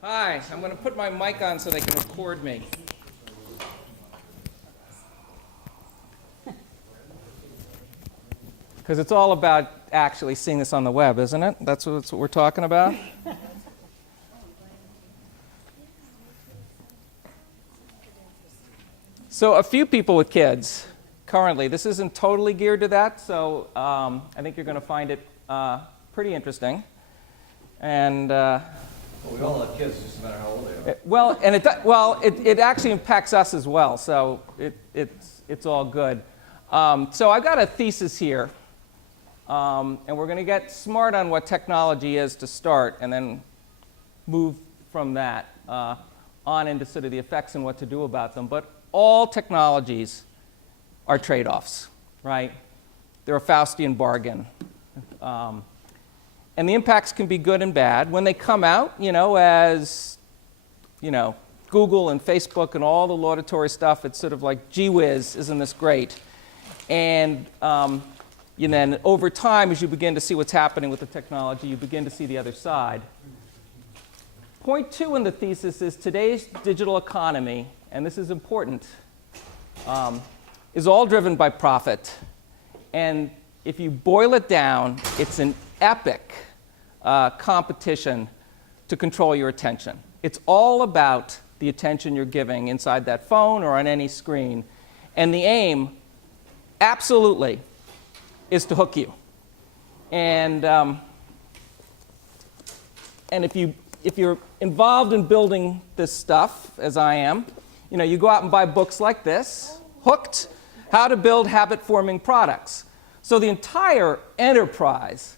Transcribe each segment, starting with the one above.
Hi, I'm going to put my mic on so they can record me. Because it's all about actually seeing this on the web, isn't it? That's what we're talking about? So a few people with kids currently. This isn't totally geared to that, so I think you're going to find it pretty interesting. And well, we all have kids, just no matter how old they are. It actually impacts us as well, so it's all good. So I've got a thesis here, and we're going to get smart on what technology is to start, and then move from that on into sort of the effects and what to do about them. But all technologies are trade-offs, right? They're a Faustian bargain. And the impacts can be good and bad. When they come out, as, Google and Facebook and all the laudatory stuff, it's sort of like, gee whiz, isn't this great? And then over time, as you begin to see what's happening with the technology, you begin to see the other side. Point 2 in the thesis is today's digital economy, and this is important, is all driven by profit. And if you boil it down, it's an epic competition to control your attention. It's all about the attention you're giving inside that phone or on any screen. And the aim, absolutely, is to hook you. And if you're involved in building this stuff, as I am, you go out and buy books like this, Hooked, How to Build Habit-Forming Products. So the entire enterprise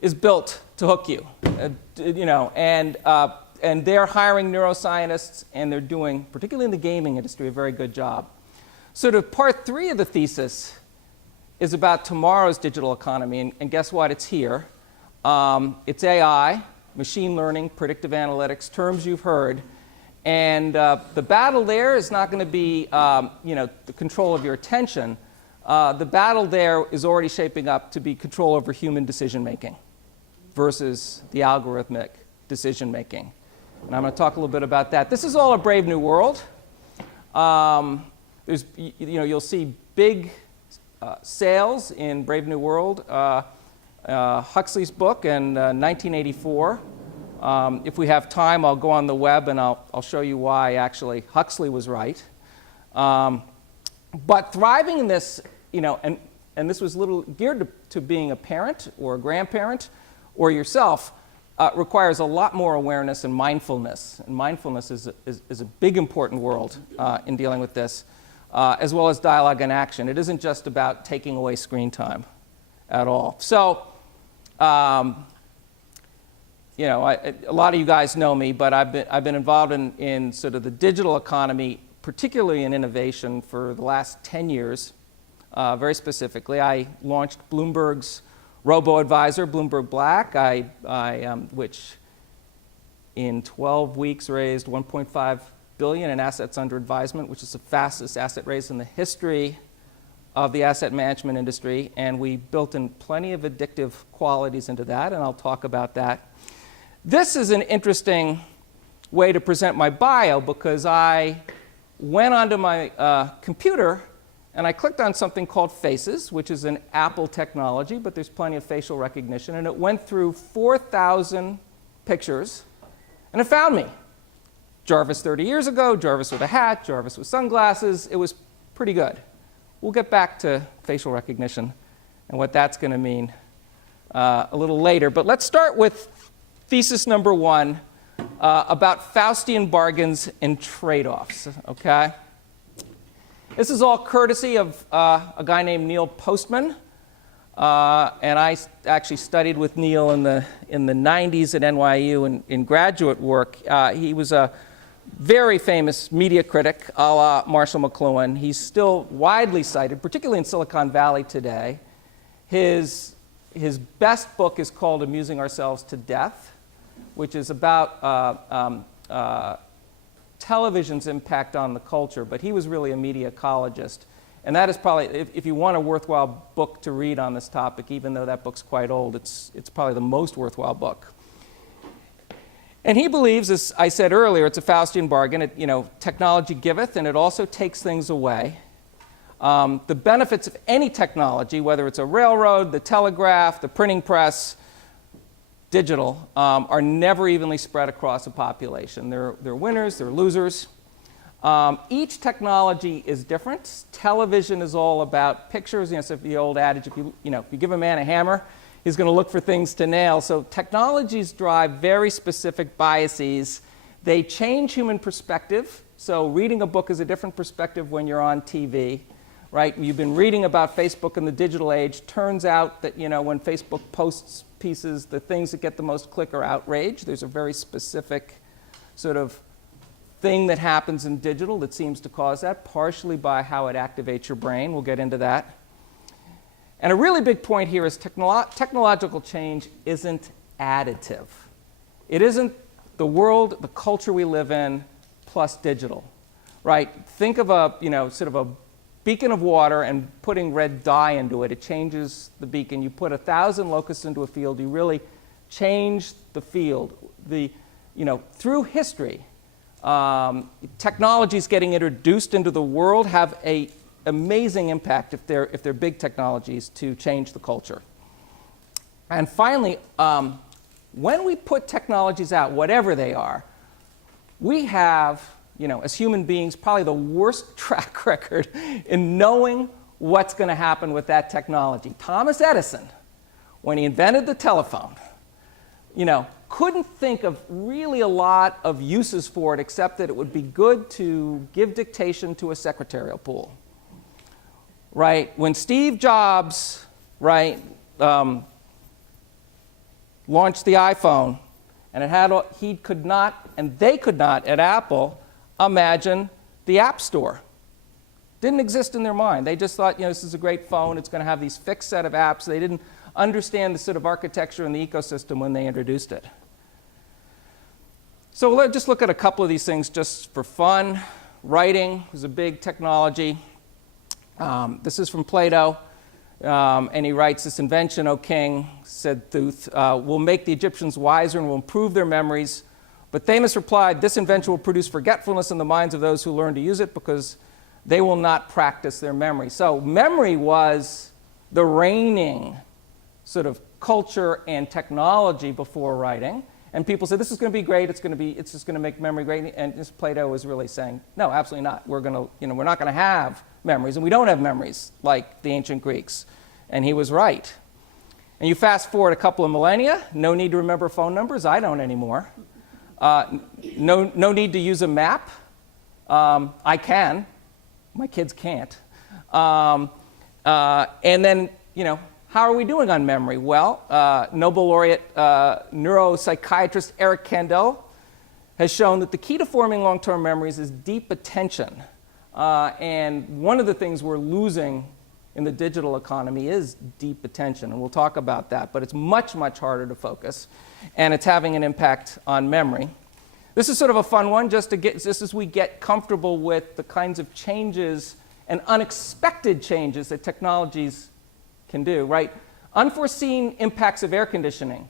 is built to hook you, and they're hiring neuroscientists, and they're doing, particularly in the gaming industry, a very good job. So the part 3 of the thesis is about tomorrow's digital economy, and guess what? It's here. It's AI, machine learning, predictive analytics, terms you've heard. And the battle there is not going to be, the control of your attention. The battle there is already shaping up to be control over human decision-making versus the algorithmic decision-making. And I'm going to talk a little bit about that. This is all a Brave New World. You'll see big sales in Brave New World. Huxley's book in 1984. If we have time, I'll go on the web and I'll show you why actually Huxley was right. But thriving in this, and this was a little geared to being a parent or a grandparent or yourself, requires a lot more awareness and mindfulness. And mindfulness is a big, important world in dealing with this, as well as dialogue and action. It isn't just about taking away screen time at all. So, a lot of you guys know me, but I've been involved in sort of the digital economy, particularly in innovation, for the last 10 years. Very specifically, I launched Bloomberg's robo-advisor, Bloomberg Black, which in 12 weeks raised $1.5 billion in assets under advisement, which is the fastest asset raise in the history of the asset management industry. And we built in plenty of addictive qualities into that, and I'll talk about that. This is an interesting way to present my bio because I went onto my computer and I clicked on something called Faces, which is an Apple technology, but there's plenty of facial recognition. And it went through 4,000 pictures, and it found me. Jarvis 30 years ago, Jarvis with a hat, Jarvis with sunglasses. It was pretty good. We'll get back to facial recognition and what that's going to mean a little later. But let's start with thesis number 1 about Faustian bargains and trade-offs, okay? This is all courtesy of a guy named Neil Postman, and I actually studied with Neil in the 90s at NYU in graduate work. He was a very famous media critic, a la Marshall McLuhan. He's still widely cited, particularly in Silicon Valley today. His best book is called Amusing Ourselves to Death, which is about television's impact on the culture, but he was really a media ecologist. And that is probably, if you want a worthwhile book to read on this topic, even though that book's quite old, it's probably the most worthwhile book. And he believes, as I said earlier, it's a Faustian bargain. Technology giveth, and it also takes things away. The benefits of any technology, whether it's a railroad, the telegraph, the printing press, digital, are never evenly spread across a population. There are winners, there are losers. Each technology is different. Television is all about pictures. So the old adage, if you give a man a hammer, he's going to look for things to nail. So technologies drive very specific biases. They change human perspective. So reading a book is a different perspective when you're on TV, right? You've been reading about Facebook in the digital age. Turns out that, when Facebook posts pieces, the things that get the most click are outrage. There's a very specific sort of thing that happens in digital that seems to cause that, partially by how it activates your brain. We'll get into that. And a really big point here is technological change isn't additive. It isn't the world, the culture we live in, plus digital, right? Think of a, sort of a beacon of water and putting red dye into it. It changes the beacon. You put 1,000 locusts into a field, you really change the field. Through history, technologies getting introduced into the world have an amazing impact if they're big technologies to change the culture. And finally, when we put technologies out, whatever they are, we have, as human beings, probably the worst track record in knowing what's going to happen with that technology. Thomas Edison, when he invented the telephone, couldn't think of really a lot of uses for it except that it would be good to give dictation to a secretarial pool. Right? When Steve Jobs, right, launched the iPhone, and he could not, and they could not at Apple, imagine the App Store. Didn't exist in their mind. They just thought, this is a great phone. It's going to have these fixed set of apps. They didn't understand the sort of architecture and the ecosystem when they introduced it. So let's just look at a couple of these things just for fun. Writing is a big technology. This is from Plato, and he writes, "This invention, O king, said Thuth, will make the Egyptians wiser and will improve their memories." But Thamus replied, "This invention will produce forgetfulness in the minds of those who learn to use it because they will not practice their memory." So memory was the reigning sort of culture and technology before writing. And people said, this is going to be great, it's just going to make memory great. And Plato was really saying, no, absolutely not. We're not going to have memories, and we don't have memories like the ancient Greeks. And he was right. And you fast forward a couple of millennia, no need to remember phone numbers. I don't anymore. No need to use a map. I can. My kids can't. And then, how are we doing on memory? Well, Nobel laureate neuropsychiatrist Eric Kandel has shown that the key to forming long-term memories is deep attention. And one of the things we're losing in the digital economy is deep attention, and we'll talk about that. But it's much, much harder to focus, and it's having an impact on memory. This is sort of a fun one, just as we get comfortable with the kinds of changes and unexpected changes that technologies can do, right? Unforeseen impacts of air conditioning.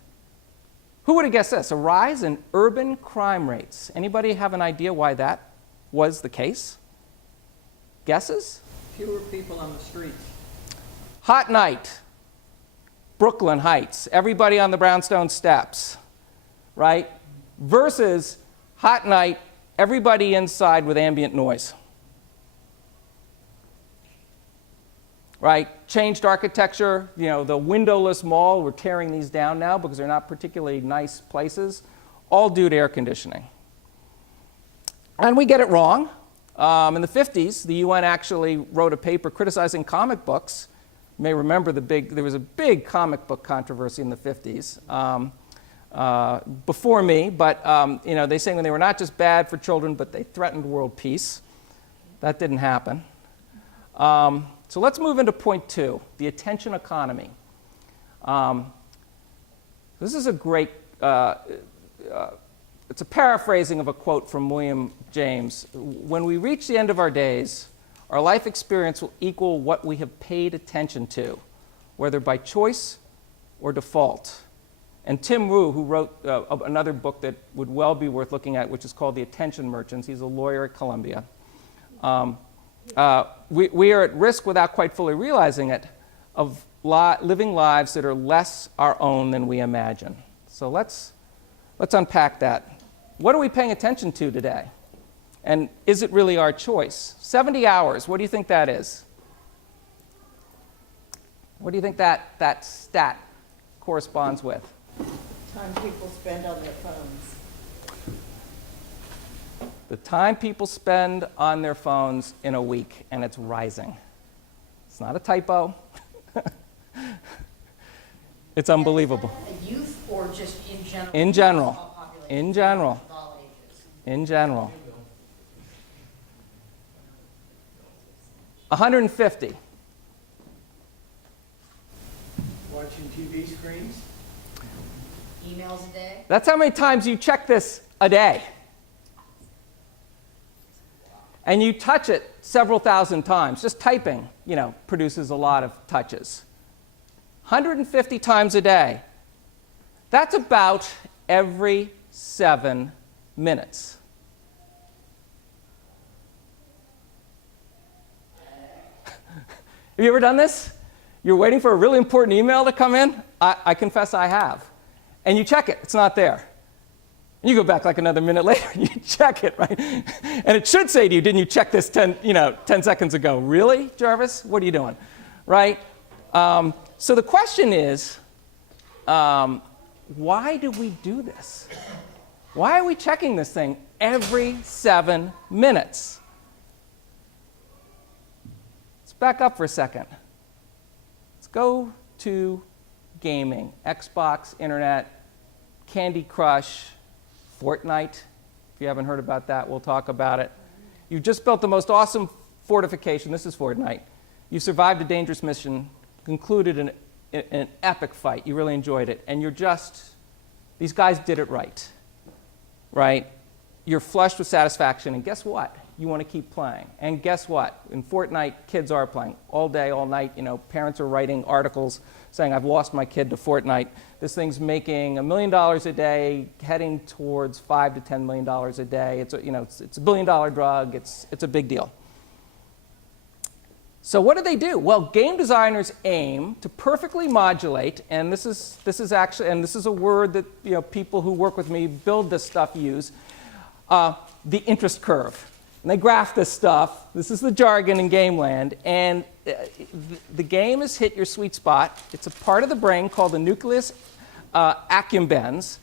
Who would have guessed this? A rise in urban crime rates. Anybody have an idea why that was the case? Guesses? Fewer people on the streets. Hot night, Brooklyn Heights, everybody on the brownstone steps, right? Versus hot night, everybody inside with ambient noise. Right? Changed architecture. The windowless mall, we're tearing these down now because they're not particularly nice places, all due to air conditioning. And we get it wrong. In the 50s, the UN actually wrote a paper criticizing comic books. You may remember there was a big comic book controversy in the 50s before me, but they say when they were not just bad for children, but they threatened world peace. That didn't happen. So let's move into point 2, the attention economy. This is a great, it's a paraphrasing of a quote from William James. When we reach the end of our days, our life experience will equal what we have paid attention to, whether by choice or default. And Tim Wu, who wrote another book that would well be worth looking at, which is called The Attention Merchants. He's a lawyer at Columbia. We are at risk, without quite fully realizing it, of living lives that are less our own than we imagine. So let's unpack that. What are we paying attention to today? And is it really our choice? 70 hours, what do you think that is? What do you think that stat corresponds with? Time people spend on their phones. The time people spend on their phones in a week, and it's rising. It's not a typo. It's unbelievable. A youth or just in general? In general. All populations, In general. of all ages. In general. 150. Watching TV screens? Emails a day? That's how many times you check this a day. And you touch it several thousand times. Just typing, produces a lot of touches. 150 times a day. That's about every 7 minutes. Have you ever done this? You're waiting for a really important email to come in? I confess I have. And you check it, it's not there. And you go back like another minute later and you check it, right? And it should say to you, didn't you check this 10 seconds ago? Really, Jarvis? What are you doing? Right? So the question is, why do we do this? Why are we checking this thing every 7 minutes? Let's back up for a second. Let's go to gaming, Xbox, internet, Candy Crush, Fortnite. If you haven't heard about that, we'll talk about it. You've just built the most awesome fortification. This is Fortnite. You survived a dangerous mission, concluded an epic fight. You really enjoyed it. And these guys did it right. Right? You're flushed with satisfaction. And guess what? You want to keep playing. And guess what? In Fortnite, kids are playing all day, all night. Parents are writing articles saying, I've lost my kid to Fortnite. This thing's making $1 million a day, heading towards $5 to $10 million a day. It's a $1 billion drug. It's a big deal. So what do? Well, game designers aim to perfectly modulate, and this is a word that people who work with me build this stuff use, the interest curve. And they graph this stuff. This is the jargon in game land. And the game has hit your sweet spot. It's a part of the brain called the nucleus accumbens.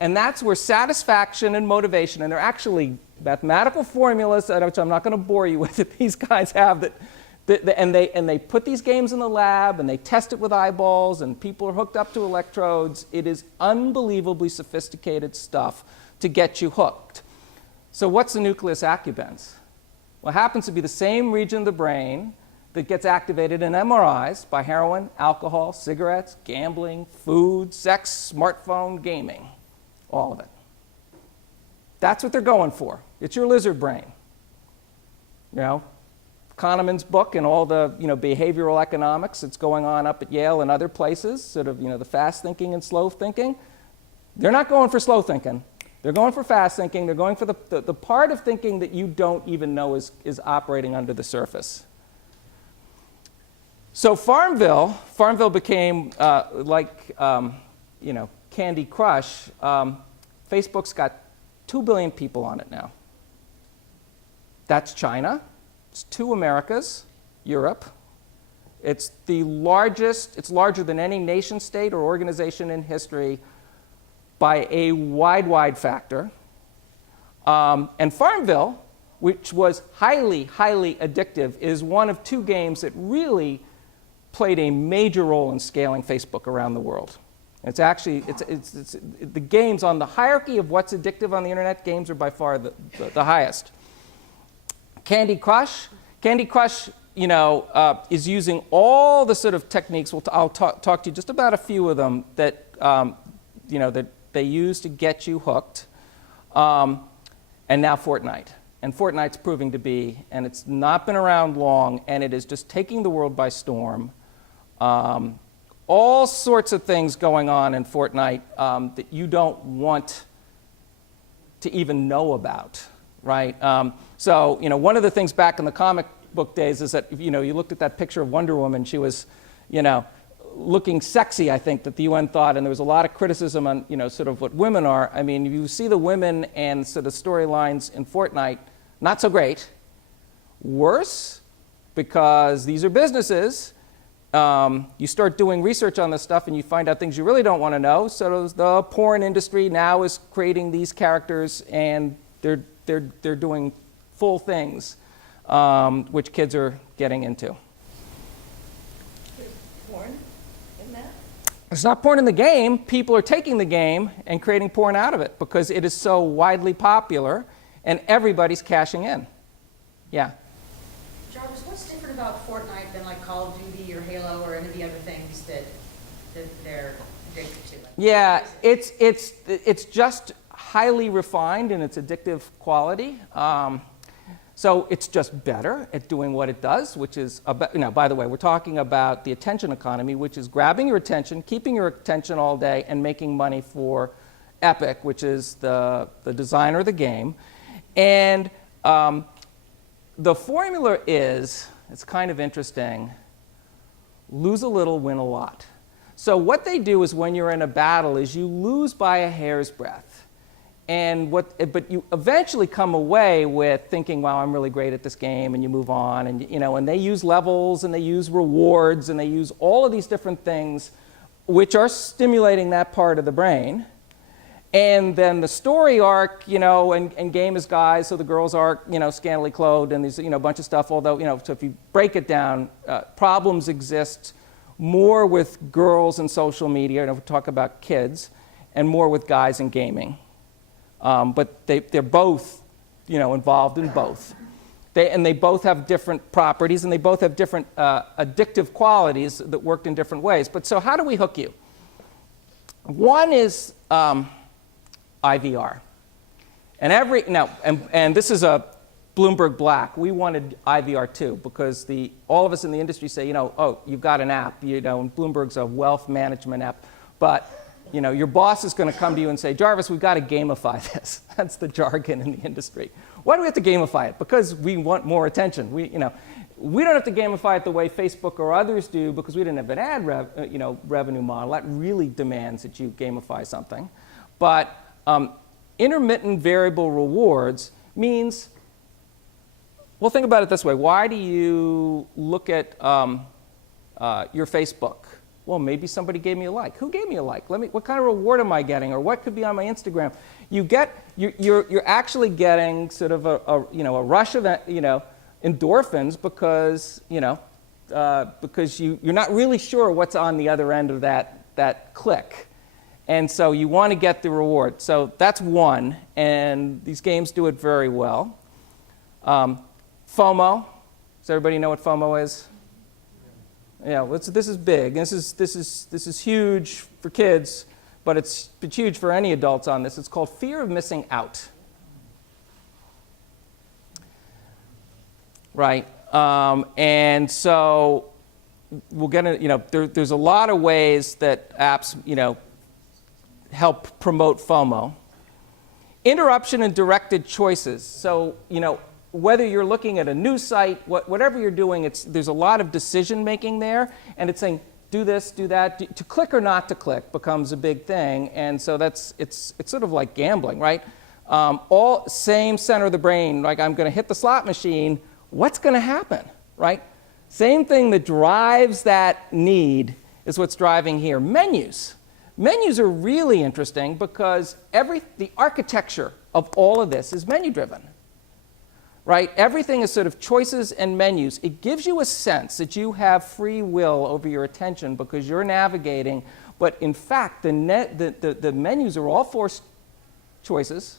And that's where satisfaction and motivation, and they're actually mathematical formulas, which I'm not going to bore you with, that these guys have, and they put these games in the lab, and they test it with eyeballs, and people are hooked up to electrodes. It is unbelievably sophisticated stuff to get you hooked. So what's the nucleus accumbens? Well, it happens to be the same region of the brain that gets activated in MRIs by heroin, alcohol, cigarettes, gambling, food, sex, smartphone, gaming. All of it. That's what they're going for. It's your lizard brain. Kahneman's book and all the behavioral economics that's going on up at Yale and other places, sort of the fast thinking and slow thinking. They're not going for slow thinking. They're going for fast thinking. They're going for the part of thinking that you don't even know is operating under the surface. So Farmville became Candy Crush. Facebook's got 2 billion people on it now. That's China. It's 2 Americas, Europe. It's larger than any nation state or organization in history by a wide factor. And Farmville, which was highly addictive, is one of 2 games that really played a major role in scaling Facebook around the world. It's actually, the games on the hierarchy of what's addictive on the internet, games are by far the highest. Candy Crush is using all the sort of techniques. I'll talk to you just about a few of them that that they use to get you hooked. And now Fortnite. And Fortnite's proving to be, and it's not been around long, and it is just taking the world by storm. all sorts of things going on in Fortnite that you don't want to even know about, right? So, one of the things back in the comic book days is that, you looked at that picture of Wonder Woman, she was, looking sexy, I think, that the UN thought, and there was a lot of criticism on, sort of what women are. I mean, you see the women and sort of storylines in Fortnite, not so great. Worse, because these are businesses. You start doing research on this stuff and you find out things you really don't want to know. So the porn industry now is creating these characters, and they're doing full things, which kids are getting into. There's porn in that? It's not porn in the game. People are taking the game and creating porn out of it because it is so widely popular and everybody's cashing in. Yeah. Jarvis, what's different about Fortnite than like Call of Duty or Halo or any of the other things that they're addicted to? Like, Yeah, it's just highly refined in its addictive quality. So it's just better at doing what it does, which is, by the way, we're talking about the attention economy, which is grabbing your attention, keeping your attention all day, and making money for Epic, which is the designer of the game. And the formula is, it's kind of interesting, lose a little, win a lot. So what they do is when you're in a battle is you lose by a hair's breadth. But you eventually come away with thinking, wow, I'm really great at this game, and you move on, and they use levels, and they use rewards, and they use all of these different things which are stimulating that part of the brain. And then the story arc, and game is guys, so the girls are, scantily clothed, and there's, a bunch of stuff, although, so if you break it down, problems exist more with girls and social media, and if we talk about kids, and more with guys in gaming. But they're both, involved in both. They both have different properties, and they both have different addictive qualities that worked in different ways. But so how do we hook you? One is IVR. And this is a Bloomberg Black. We wanted IVR too, because all of us in the industry say, oh, you've got an app, and Bloomberg's a wealth management app. But your boss is going to come to you and say, Jarvis, we've got to gamify this. That's the jargon in the industry. Why do we have to gamify it? Because we want more attention. We don't have to gamify it the way Facebook or others do because we didn't have an ad revenue model. That really demands that you gamify something. But intermittent variable rewards means, well, think about it this way. Why do you look at your Facebook? Well, maybe somebody gave me a like. Who gave me a like? What kind of reward am I getting, or what could be on my Instagram? You're actually getting sort of a rush of endorphins because you're not really sure what's on the other end of that click, and so you want to get the reward. So that's one, and these games do it very well. FOMO. Does everybody know what FOMO is? Yeah, this is big. This is huge for kids, but it's huge for any adults on this. It's called fear of missing out. Right, and so we'll get into, there's a lot of ways that apps, help promote FOMO. Interruption and directed choices. So, whether you're looking at a news site, whatever you're doing, there's a lot of decision making there, and it's saying do this, do that, to click or not to click becomes a big thing, and so it's sort of like gambling, right? All same center of the brain, like I'm going to hit the slot machine. What's going to happen, right? Same thing that drives that need is what's driving here. Menus. Menus are really interesting because the architecture of all of this is menu driven. Right? Everything is sort of choices and menus. It gives you a sense that you have free will over your attention because you're navigating. But in fact, the menus are all forced choices.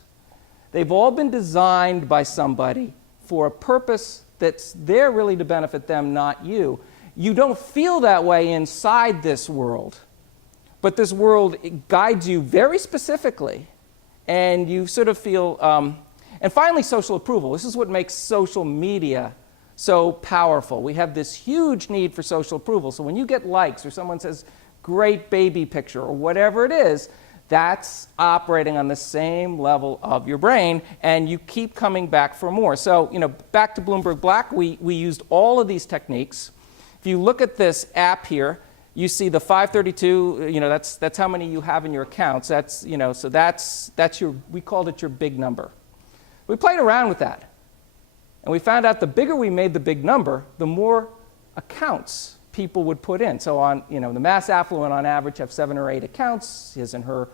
They've all been designed by somebody for a purpose that's there really to benefit them, not you. You don't feel that way inside this world. But this world guides you very specifically. And you sort of feel... And finally, social approval. This is what makes social media so powerful. We have this huge need for social approval. So when you get likes or someone says, great baby picture or whatever it is, that's operating on the same level of your brain, and you keep coming back for more. So, back to Bloomberg Black, we used all of these techniques. If you look at this app here, you see the 532, that's how many you have in your accounts. That's, so that's we called it your big number. We played around with that. And we found out the bigger we made the big number, the more accounts people would put in. So on, the mass affluent on average have 7 or 8 accounts, his and her,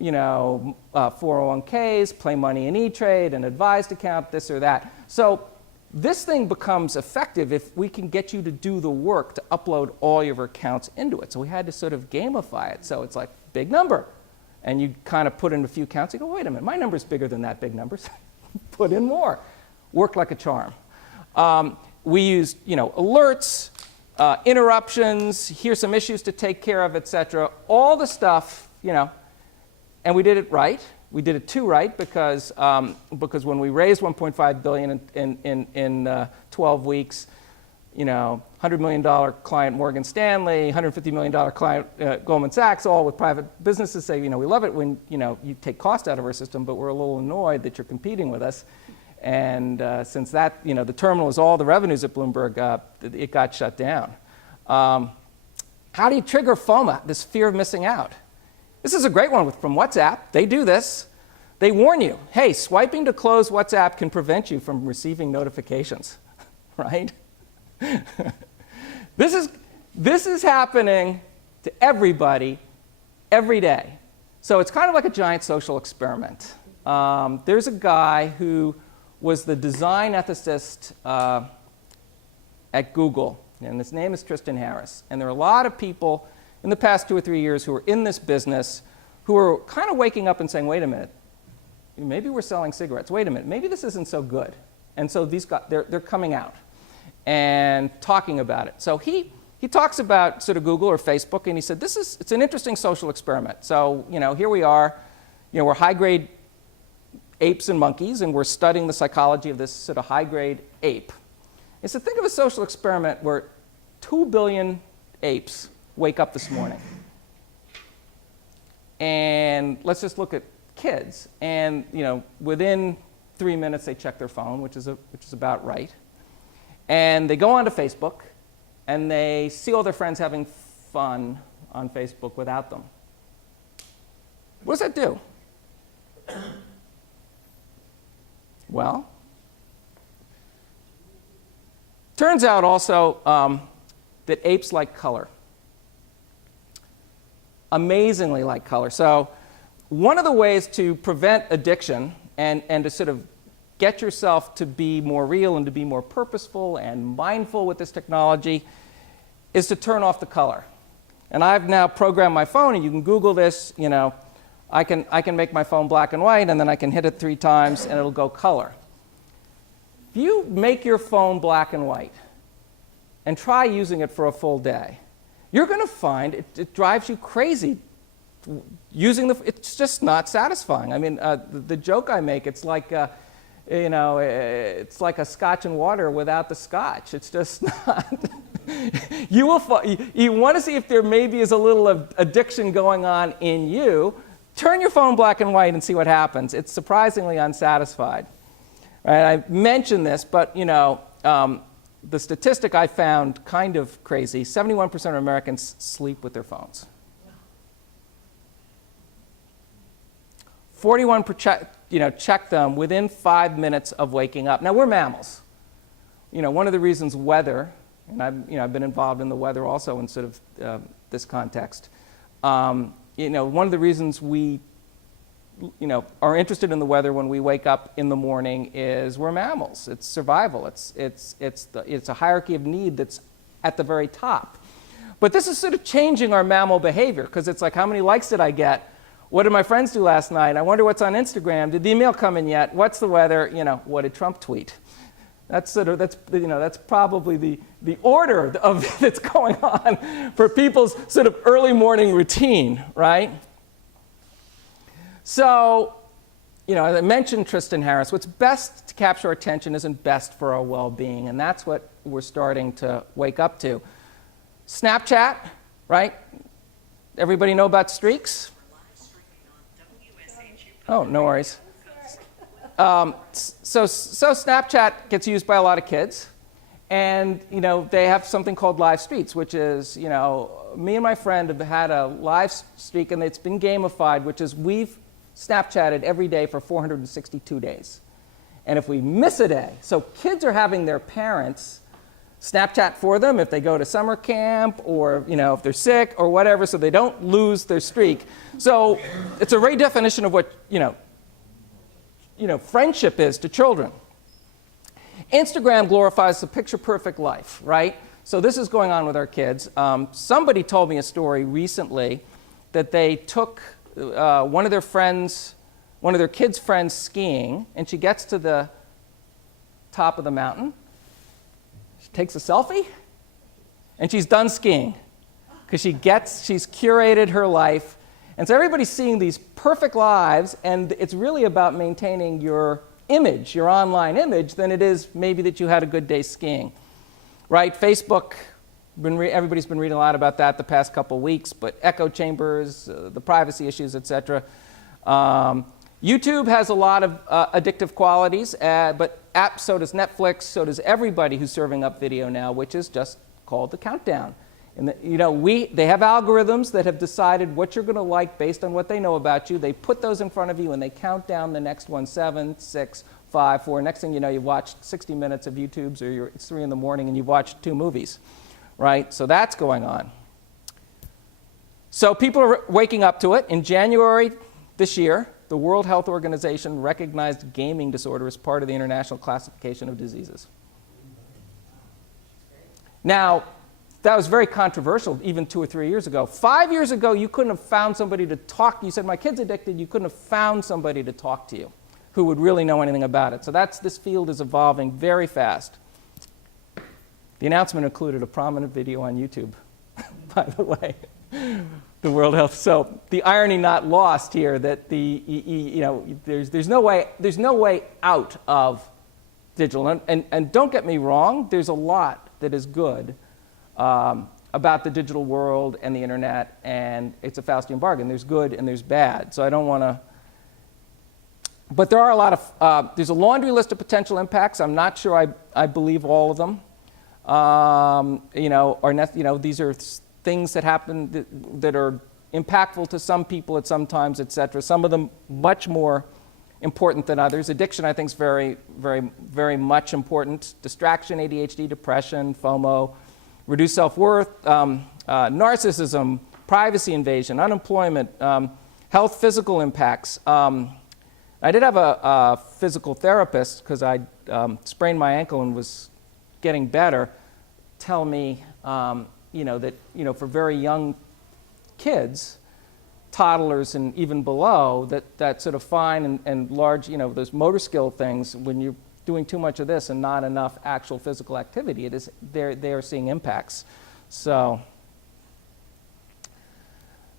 401ks, play money in E-Trade, an advised account, this or that. So this thing becomes effective if we can get you to do the work to upload all your accounts into it. So we had to sort of gamify it. So it's like, big number. And you kind of put in a few counts. You go, wait a minute, my number's bigger than that big number. Put in more. Worked like a charm. We used, alerts, interruptions, here's some issues to take care of, etc. All the stuff, and we did it right. We did it too right because when we raised $1.5 billion in 12 weeks, $100 million client Morgan Stanley, $150 million client Goldman Sachs, all with private businesses say, we love it when you take cost out of our system, but we're a little annoyed that you're competing with us. And since that, the terminal is all the revenues at Bloomberg, it got shut down. How do you trigger FOMA, this fear of missing out? This is a great one from WhatsApp. They do this. They warn you, hey, swiping to close WhatsApp can prevent you from receiving notifications, right? This is happening to everybody every day. So it's kind of like a giant social experiment. There's a guy who was the design ethicist at Google, and his name is Tristan Harris. And there are a lot of people in the past 2 or 3 years who are in this business who are kind of waking up and saying, wait a minute, maybe we're selling cigarettes. Wait a minute, maybe this isn't so good. And so these guys, they're coming out and talking about it. So he talks about sort of Google or Facebook, and he said, it's an interesting social experiment. So, here we are, we're high-grade apes and monkeys, and we're studying the psychology of this sort of high-grade ape. He said, think of a social experiment where 2 billion apes wake up this morning. And let's just look at kids. And, within 3 minutes, they check their phone, which is about right. And they go onto Facebook, and they see all their friends having fun on Facebook without them. What does that do? Well, turns out also that apes like color. Amazingly like color. So one of the ways to prevent addiction and to sort of get yourself to be more real and to be more purposeful and mindful with this technology is to turn off the color. And I've now programmed my phone, and you can Google this, I can make my phone black and white, and then I can hit it 3 times, and it'll go color. If you make your phone black and white and try using it for a full day, you're going to find it drives you crazy. It's just not satisfying. I mean, the joke I make, it's like, it's like a scotch and water without the scotch. It's just not. You want to see if there maybe is a little of addiction going on in you. Turn your phone black and white and see what happens. It's surprisingly unsatisfied. Right? I mentioned this, but the statistic I found kind of crazy: 71% of Americans sleep with their phones. 41% check them within 5 minutes of waking up. Now, we're mammals. One of the reasons weather, and I've been involved in the weather also in sort of this context. One of the reasons we are interested in the weather when we wake up in the morning is we're mammals. It's survival. It's a hierarchy of need that's at the very top. But this is sort of changing our mammal behavior, because it's like, how many likes did I get? What did my friends do last night? I wonder what's on Instagram. Did the email come in yet? What's the weather? What did Trump tweet? That's probably the order of that's going on for people's sort of early morning routine, right? So, as I mentioned Tristan Harris, what's best to capture our attention isn't best for our well-being, and that's what we're starting to wake up to. Snapchat, right? Everybody know about streaks? Oh, no worries. So Snapchat gets used by a lot of kids, and they have something called live streaks, which is me and my friend have had a live streak, and it's been gamified, which is we've Snapchatted every day for 462 days. And if we miss a day, so kids are having their parents Snapchat for them if they go to summer camp or if they're sick or whatever, so they don't lose their streak. So it's a very definition of what friendship is to children. Instagram glorifies the picture-perfect life, right? So this is going on with our kids. Somebody told me a story recently that they took one of their kids' friends skiing, and she gets to the top of the mountain. She takes a selfie, and she's done skiing because she's curated her life. And so everybody's seeing these perfect lives, and it's really about maintaining your image, your online image, than it is maybe that you had a good day skiing, right? Facebook, everybody's been reading a lot about that the past couple weeks, but echo chambers, the privacy issues, etc. YouTube has a lot of addictive qualities, but so does Netflix, so does everybody who's serving up video now, which is just called the countdown. And they have algorithms that have decided what you're going to like based on what they know about you. They put those in front of you, and they count down the next one, 7, 6, 5, 4. Next thing you know, you've watched 60 minutes of YouTubes, or it's 3 in the morning, and you've watched 2 movies, right? So that's going on. So people are waking up to it. In January this year, the World Health Organization recognized gaming disorder as part of the International Classification of Diseases. Now, that was very controversial even 2 or 3 years ago. 5 years ago, you couldn't have found somebody to talk. You said, my kid's addicted. You couldn't have found somebody to talk to you who would really know anything about it. So this field is evolving very fast. The announcement included a prominent video on YouTube, by the way, the World Health. So the irony not lost here that there's no way out of digital. And don't get me wrong, there's a lot that is good about the digital world and the internet, and it's a Faustian bargain. There's good and there's bad. So I don't want to. But there are a lot of. There's a laundry list of potential impacts. I'm not sure I believe all of them. These are things that happen that are impactful to some people at some times, etc. Some of them much more important than others. Addiction, I think, is very, very, very much important. Distraction, ADHD, depression, FOMO, reduced self-worth, narcissism, privacy invasion, unemployment, health, physical impacts. I did have a physical therapist, because I sprained my ankle and was getting better, tell me that for very young kids, toddlers and even below, that sort of fine and large, those motor skill things, when you're doing too much of this and not enough actual physical activity, they are seeing impacts. So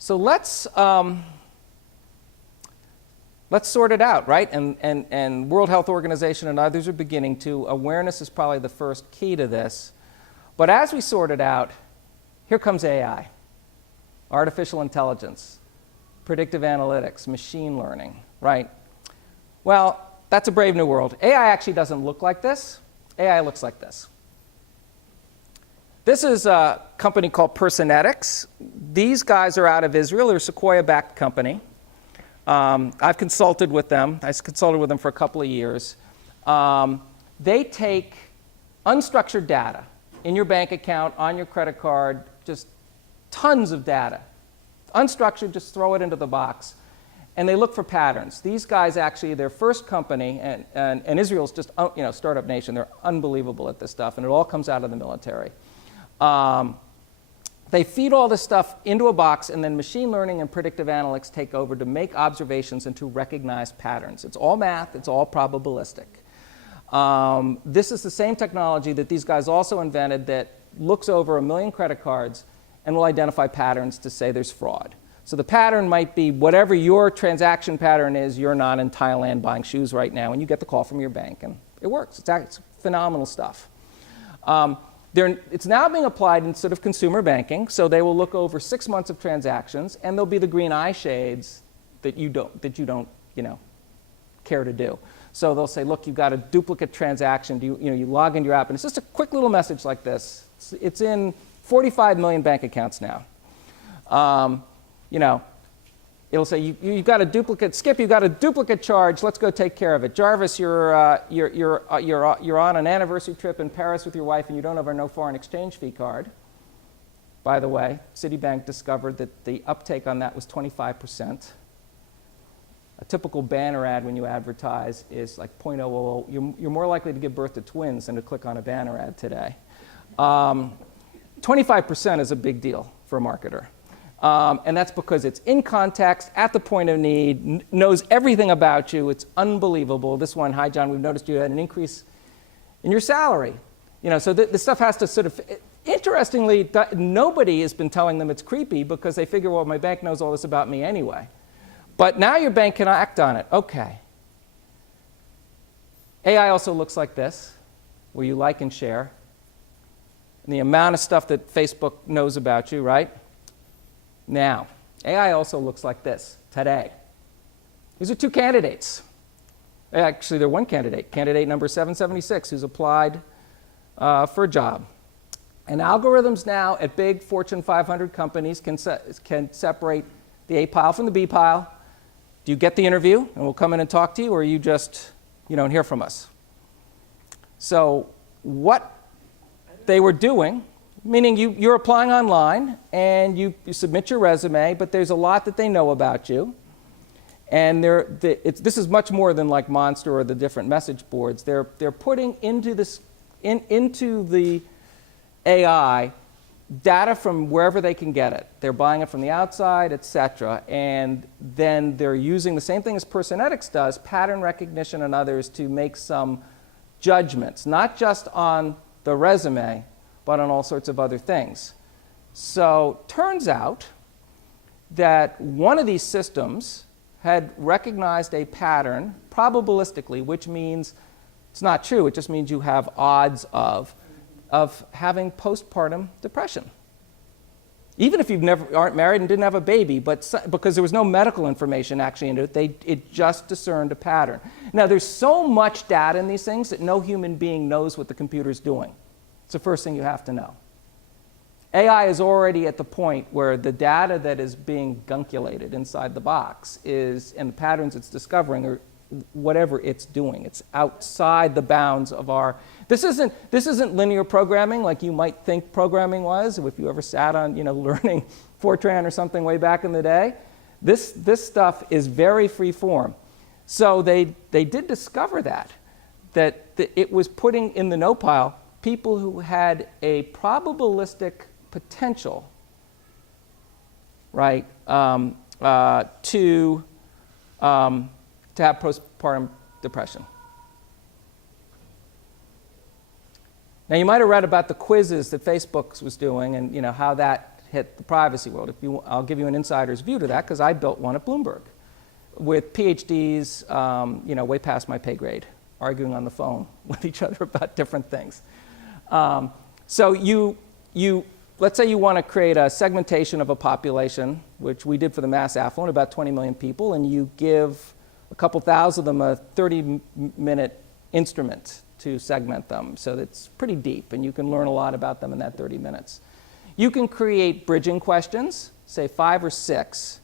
let's sort it out, right? And World Health Organization and others are beginning to. Awareness is probably the first key to this. But as we sort it out, here comes AI, artificial intelligence, predictive analytics, machine learning, right? Well, that's a brave new world. AI actually doesn't look like this. AI looks like this. This is a company called Personetics. These guys are out of Israel. They're a Sequoia-backed company. I've consulted with them. I consulted with them for a couple of years. They take unstructured data in your bank account, on your credit card, just tons of data. Unstructured, just throw it into the box. And they look for patterns. These guys actually, their first company, and Israel's just, startup nation, they're unbelievable at this stuff, and it all comes out of the military. They feed all this stuff into a box, and then machine learning and predictive analytics take over to make observations and to recognize patterns. It's all math. It's all probabilistic. This is the same technology that these guys also invented that looks over 1 million credit cards and will identify patterns to say there's fraud. So the pattern might be whatever your transaction pattern is. You're not in Thailand buying shoes right now, and you get the call from your bank, and it works. It's phenomenal stuff. It's now being applied in sort of consumer banking, so they will look over 6 months of transactions, and there'll be the green eye shades that you don't care to do. So they'll say, look, you've got a duplicate transaction. You log into your app, and it's just a quick little message like this. It's in 45 million bank accounts now. It'll say, you've got a duplicate, Skip, you've got a duplicate charge. Let's go take care of it. Jarvis, you're on an anniversary trip in Paris with your wife, and you don't have our no foreign exchange fee card. By the way, Citibank discovered that the uptake on that was 25%. A typical banner ad when you advertise is like 0.000. You're more likely to give birth to twins than to click on a banner ad today. 25% is a big deal for a marketer. And that's because it's in context, at the point of need, knows everything about you. It's unbelievable. This one, hi, John, we've noticed you had an increase in your salary. So this stuff has to sort of, interestingly, nobody has been telling them it's creepy because they figure, well, my bank knows all this about me anyway. But now your bank can act on it. Okay. AI also looks like this, where you like and share. And the amount of stuff that Facebook knows about you, right? Now, AI also looks like this today. These are two candidates. Actually, they're one candidate, candidate number 776, who's applied for a job. And algorithms now at big Fortune 500 companies can separate the A pile from the B pile. Do you get the interview and we'll come in and talk to you, or you just don't hear from us? So what they were doing, meaning you're applying online and you submit your resume, but there's a lot that they know about you. And this is much more than like Monster or the different message boards. They're putting into the AI data from wherever they can get it. They're buying it from the outside, et cetera. And then they're using the same thing as Personetics does, pattern recognition and others, to make some judgments, not just on the resume, but on all sorts of other things. So turns out that one of these systems had recognized a pattern probabilistically, which means it's not true. It just means you have odds of having postpartum depression. Even if you aren't married and didn't have a baby, but because there was no medical information actually into it, it just discerned a pattern. Now, there's so much data in these things that no human being knows what the computer's doing. It's the first thing you have to know. AI is already at the point where the data that is being gunculated inside the box and the patterns it's discovering are whatever it's doing. It's outside the bounds of our... This isn't linear programming like you might think programming was, if you ever sat on, learning Fortran or something way back in the day. This stuff is very free form. So they did discover that it was putting in the no pile people who had a probabilistic potential, right, to have postpartum depression. Now, you might have read about the quizzes that Facebook was doing and how that hit the privacy world. I'll give you an insider's view to that because I built one at Bloomberg with PhDs, way past my pay grade, arguing on the phone with each other about different things. So let's say you want to create a segmentation of a population, which we did for the mass affluent, about 20 million people, and you give a couple thousand of them a 30-minute instrument to segment them. So that's pretty deep, and you can learn a lot about them in that 30 minutes. You can create bridging questions, say 5 or 6,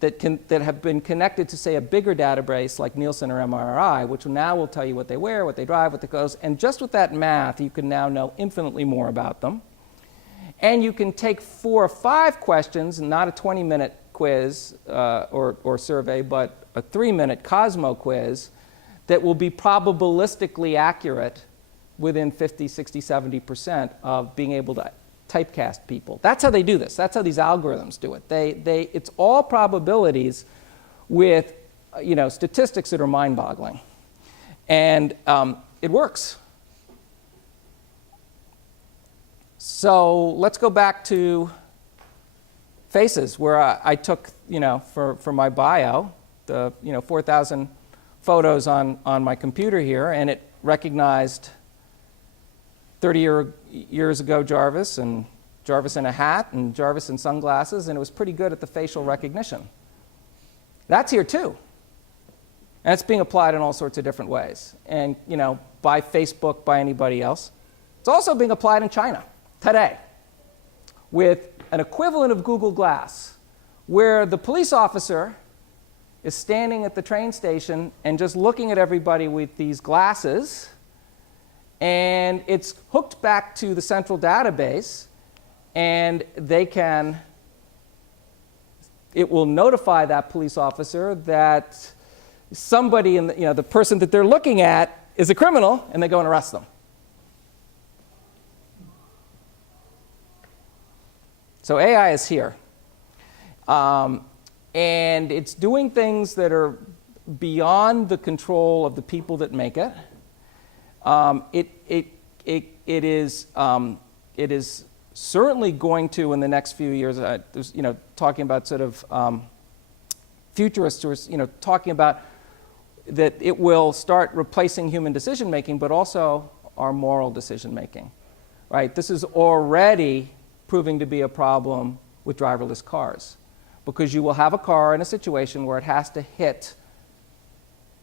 that have been connected to, say, a bigger database like Nielsen or MRI, which now will tell you what they wear, what they drive, what they goes. And just with that math, you can now know infinitely more about them. And you can take 4 or 5 questions, not a 20-minute quiz or survey, but a 3-minute Cosmo quiz that will be probabilistically accurate within 50, 60, 70% of being able to typecast people. That's how they do this. That's how these algorithms do it. It's all probabilities with statistics that are mind-boggling. And it works. So let's go back to Faces, where I took, for my bio, the 4,000 photos on my computer here, and it recognized years ago Jarvis, and Jarvis in a hat, and Jarvis in sunglasses, and it was pretty good at the facial recognition. That's here too. And it's being applied in all sorts of different ways. And, by Facebook, by anybody else. It's also being applied in China today with an equivalent of Google Glass, where the police officer is standing at the train station and just looking at everybody with these glasses, and it's hooked back to the central database, and it will notify that police officer that somebody in the person that they're looking at is a criminal, and they go and arrest them. So AI is here. And it's doing things that are beyond the control of the people that make it. It is certainly going to, in the next few years, talking about sort of futurists who are, talking about that it will start replacing human decision making, but also our moral decision making, right? This is already proving to be a problem with driverless cars, because you will have a car in a situation where it has to hit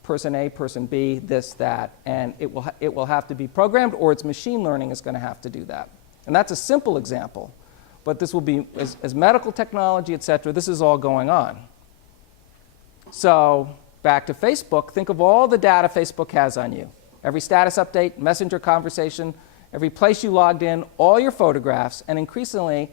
person A, person B, this, that, and it will have to be programmed, or its machine learning is going to have to do that. And that's a simple example, but this will be, as medical technology, et cetera, this is all going on. So back to Facebook, think of all the data Facebook has on you. Every status update, messenger conversation, every place you logged in, all your photographs, and increasingly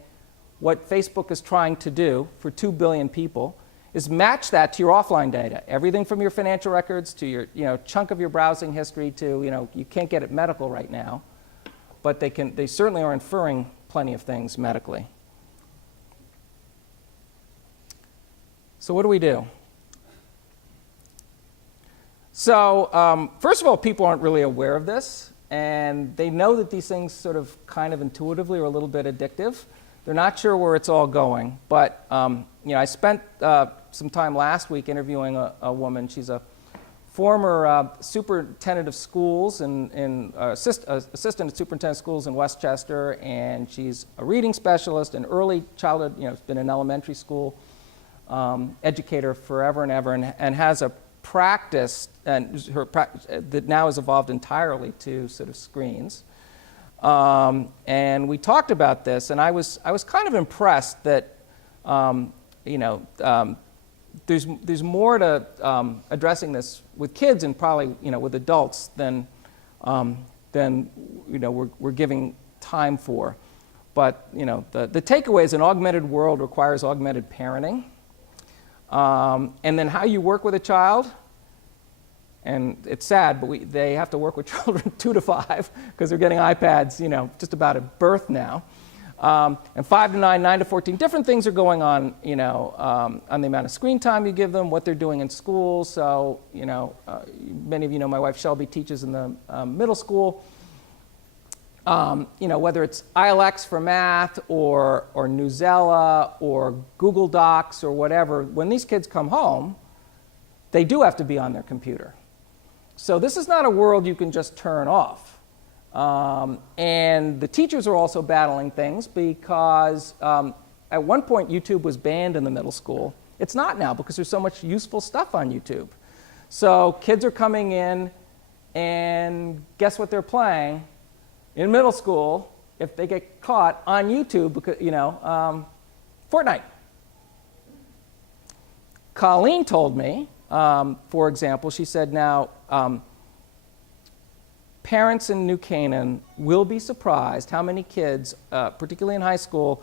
what Facebook is trying to do for 2 billion people is match that to your offline data. Everything from your financial records to your chunk of your browsing history to, you can't get it medical right now, but they certainly are inferring plenty of things medically. So what do we do? So first of all, people aren't really aware of this, and they know that these things sort of kind of intuitively are a little bit addictive. They're not sure where it's all going, but I spent some time last week interviewing a woman. She's a former superintendent of schools and assistant superintendent of schools in Westchester, and she's a reading specialist in early childhood. Has been an elementary school educator forever and ever, and has a practice that now has evolved entirely to sort of screens. And we talked about this, and I was kind of impressed that there's more to addressing this with kids and probably with adults than we're giving time for. But the takeaway is an augmented world requires augmented parenting, and then how you work with a child. And it's sad, but they have to work with children 2 to 5 because they're getting iPads, just about at birth now. And 5 to 9, 9 to 14, different things are going on, on the amount of screen time you give them, what they're doing in school. So, many of you know my wife Shelby teaches in the middle school. Whether it's ILX for math or Newsela or Google Docs or whatever, when these kids come home, they do have to be on their computer. So this is not a world you can just turn off. And the teachers are also battling things because at one point YouTube was banned in the middle school. It's not now because there's so much useful stuff on YouTube. So kids are coming in, and guess what they're playing in middle school if they get caught on YouTube? Because Fortnite. Colleen told me, for example, she said now parents in New Canaan will be surprised how many kids, particularly in high school,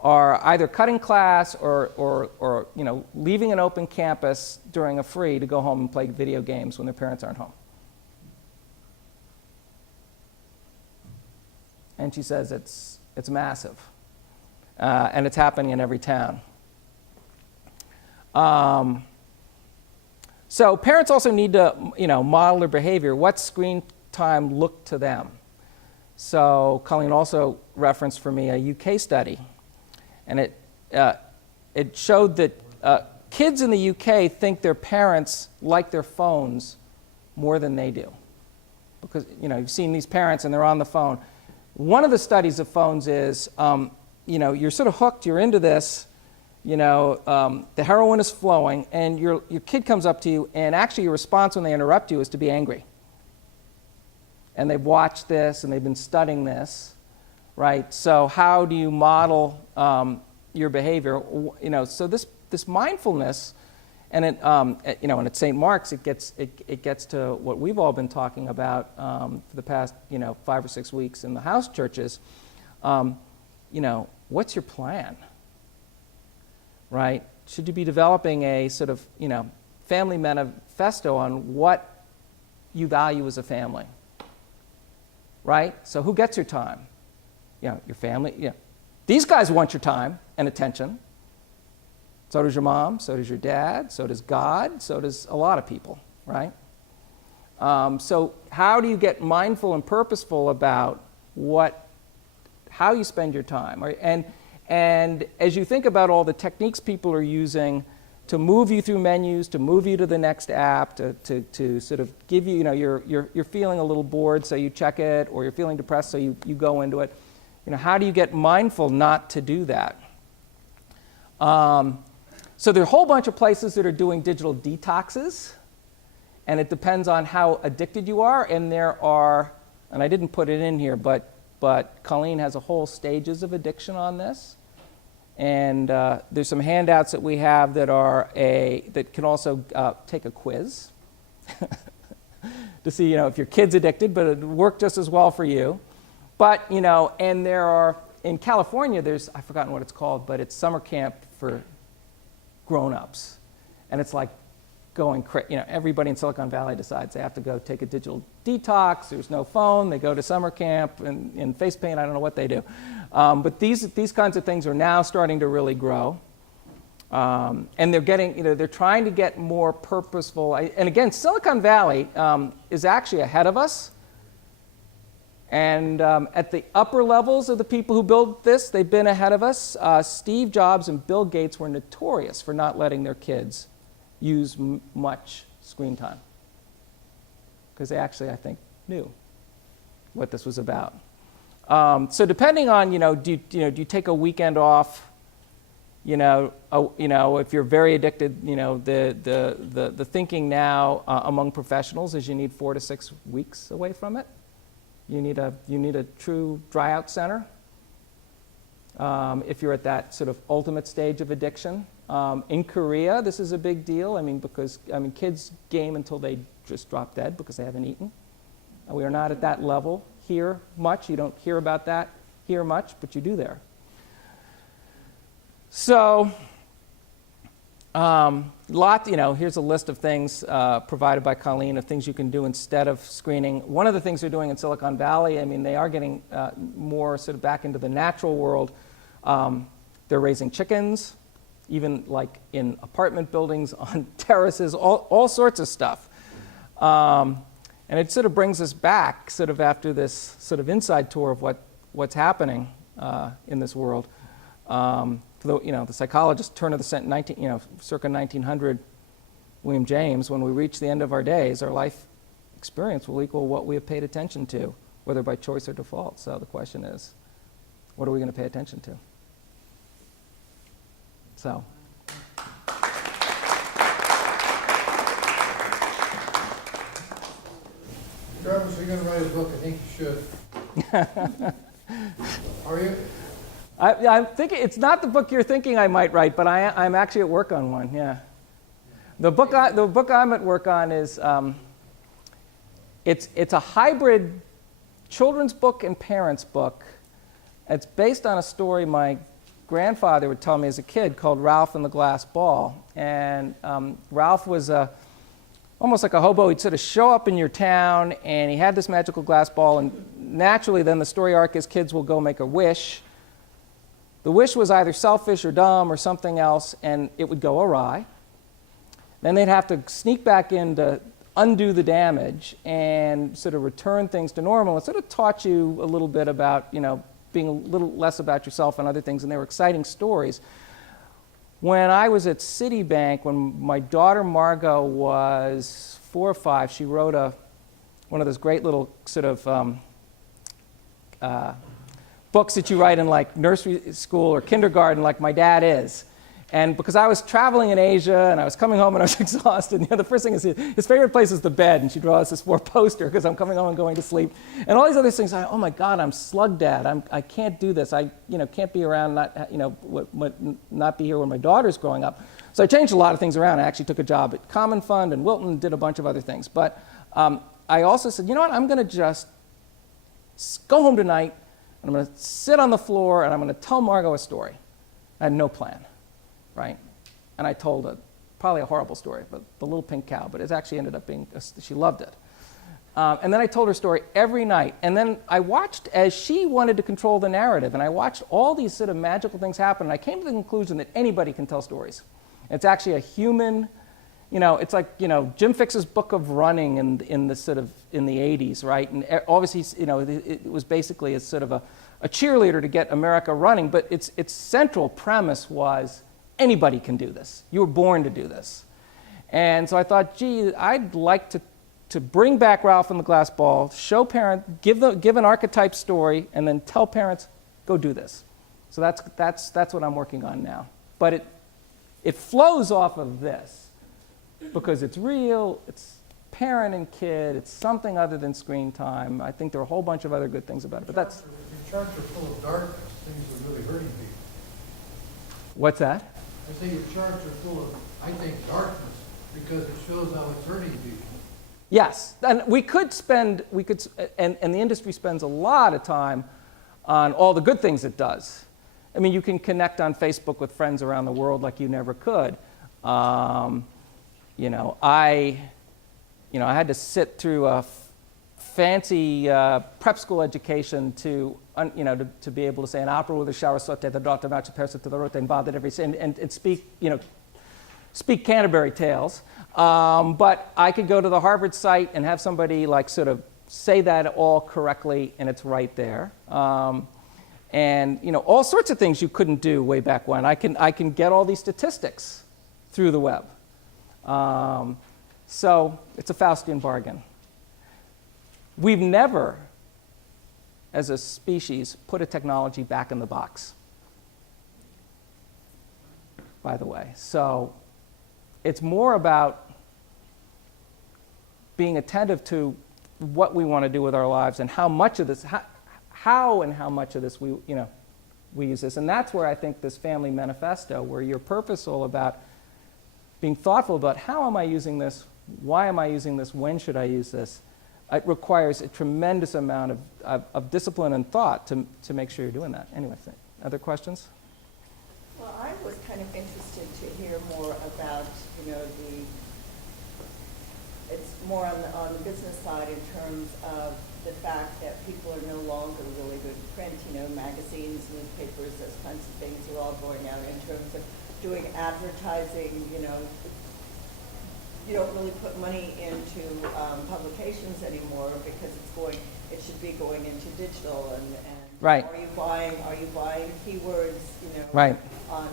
are either cutting class or leaving an open campus during a free to go home and play video games when their parents aren't home. And she says it's massive, and it's happening in every town. So parents also need to, model their behavior. What screen time look to them? So Colleen also referenced for me a UK study, and it showed that kids in the UK think their parents like their phones more than they do, because you've seen these parents and they're on the phone. one of the studies of phones is, you're sort of hooked, you're into this, the heroin is flowing, and your kid comes up to you, and actually your response when they interrupt you is to be angry. And they've watched this, and they've been studying this, right? So how do you model your behavior? So this mindfulness, and and at St. Mark's, it gets to what we've all been talking about for the past 5 or 6 weeks in the house churches. What's your plan, right? Should you be developing a sort of family manifesto on what you value as a family, right? So who gets your time? Your family. These guys want your time and attention. So does your mom, so does your dad, so does God, so does a lot of people, right? So how do you get mindful and purposeful about how you spend your time? And as you think about all the techniques people are using to move you through menus, to move you to the next app, to sort of give you, you're feeling a little bored, so you check it, or you're feeling depressed, so you go into it. How do you get mindful not to do that? So there are a whole bunch of places that are doing digital detoxes, and it depends on how addicted you are. And there are, and I didn't put it in here, but Colleen has a whole stages of addiction on this. And there's some handouts that we have that can also take a quiz to see if your kid's addicted, but it worked just as well for you. But and there are in California, I've forgotten what it's called, but it's summer camp for grown-ups, and it's like going crazy. Everybody in Silicon Valley decides they have to go take a digital detox. There's no phone. They go to summer camp and in face paint. I don't know what they do, but these kinds of things are now starting to really grow, and they're getting they're trying to get more purposeful. And again, Silicon Valley is actually ahead of us. And at the upper levels of the people who build this, they've been ahead of us. Steve Jobs and Bill Gates were notorious for not letting their kids use much screen time, because they actually, I think, knew what this was about. So depending on, do you take a weekend off? If you're very addicted, the thinking now among professionals is you need 4 to 6 weeks away from it. You need a true dry out center if you're at that sort of ultimate stage of addiction. In Korea, this is a big deal. Because kids game until they just drop dead because they haven't eaten. We are not at that level here much. You don't hear about that here much, but you do there. So, here's a list of things provided by Colleen of things you can do instead of screening. One of the things they're doing in Silicon Valley, they are getting more sort of back into the natural world. They're raising chickens, even like in apartment buildings, on terraces, all sorts of stuff. And it sort of brings us back sort of after this sort of inside tour of what's happening in this world. The psychologist turn of the circa 1900, William James, when we reach the end of our days, our life experience will equal what we have paid attention to, whether by choice or default. So the question is, what are we going to pay attention to? So. Jarvis, you're going to write a book. I think you should. Are you? I'm thinking it's not the book you're thinking I might write, but I'm actually at work on one. Yeah, the book I'm at work on is it's a hybrid children's book and parents book. It's based on a story my grandfather would tell me as a kid called Ralph and the Glass Ball. And Ralph was almost like a hobo. He'd sort of show up in your town, and he had this magical glass ball. And naturally, then the story arc is kids will go make a wish. The wish was either selfish or dumb or something else, and it would go awry. Then they'd have to sneak back in to undo the damage and sort of return things to normal. It sort of taught you a little bit about, being a little less about yourself and other things, and they were exciting stories. When I was at Citibank, when my daughter Margot was 4 or 5, she wrote one of those great little sort of books that you write in like nursery school or kindergarten, like my dad is. And because I was traveling in Asia and I was coming home and I was exhausted, the first thing is his favorite place is the bed, and she draws this poster because I'm coming home and going to sleep, and all these other things. Oh my God, I'm slug dad. I can't do this. I can't be around, not be here when my daughter's growing up. So I changed a lot of things around. I actually took a job at Common Fund and Wilton and did a bunch of other things. But I also said, you know what? I'm going to just go home tonight and I'm going to sit on the floor and I'm going to tell Margot a story. I had no plan. Right? And I told probably a horrible story, but the little pink cow, but it actually ended up being, she loved it. And then I told her story every night. And then I watched as she wanted to control the narrative, and I watched all these sort of magical things happen, and I came to the conclusion that anybody can tell stories. It's actually a human, it's like, Jim Fixx's Book of Running in the 80s, right? And obviously, it was basically a sort of a cheerleader to get America running, but its central premise was, anybody can do this. You were born to do this. And so I thought, gee, I'd like to bring back Ralph and the Glass Ball, show parents, give an archetype story, and then tell parents, go do this. So that's what I'm working on now. But it flows off of this because it's real, it's parent and kid, it's something other than screen time. I think there are a whole bunch of other good things about it. But that's... If your charts are full of darkness, things are really hurting people. What's that? I say your charts are full of, I think, darkness, because it shows how it's hurting people. Yes, and and the industry spends a lot of time on all the good things it does. I mean, you can connect on Facebook with friends around the world like you never could. I had to sit through a fancy prep school education to be able to say an opera with a shower sotte, the daughter match persa to the rote and bothered every and speak Canterbury tales. But I could go to the Harvard site and have somebody sort of say that all correctly, and it's right there. And all sorts of things you couldn't do way back when. I can get all these statistics through the web. So it's a Faustian bargain. We've never, as a species, put a technology back in the box, by the way. So it's more about being attentive to what we want to do with our lives and how much of this, how much of this we use this. And that's where I think this family manifesto, where you're purposeful about being thoughtful about how am I using this, why am I using this, when should I use this, it requires a tremendous amount of discipline and thought to make sure you're doing that. Anyway, other questions? Well, I was kind of interested to hear more about, it's more on the business side in terms of the fact that people are no longer really good at print, magazines, newspapers, those kinds of things are all going out in terms of doing advertising, you don't really put money into publications anymore because it should be going into digital and right. Are you buying keywords, right. on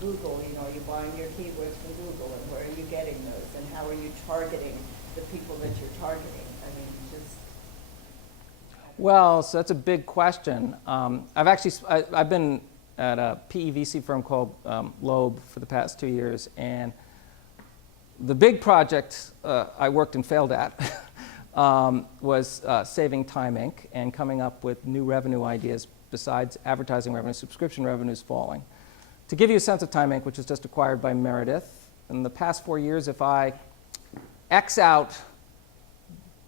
Google, are you buying your keywords from Google, and where are you getting those, and how are you targeting the people that you're targeting? Well, so that's a big question. I've been at a PE/VC firm called Loeb for the past 2 years, and the big project I worked and failed at was Saving Time Inc. and coming up with new revenue ideas besides advertising revenue, subscription revenues falling. To give you a sense of Time Inc., which was just acquired by Meredith, in the past 4 years, if I X out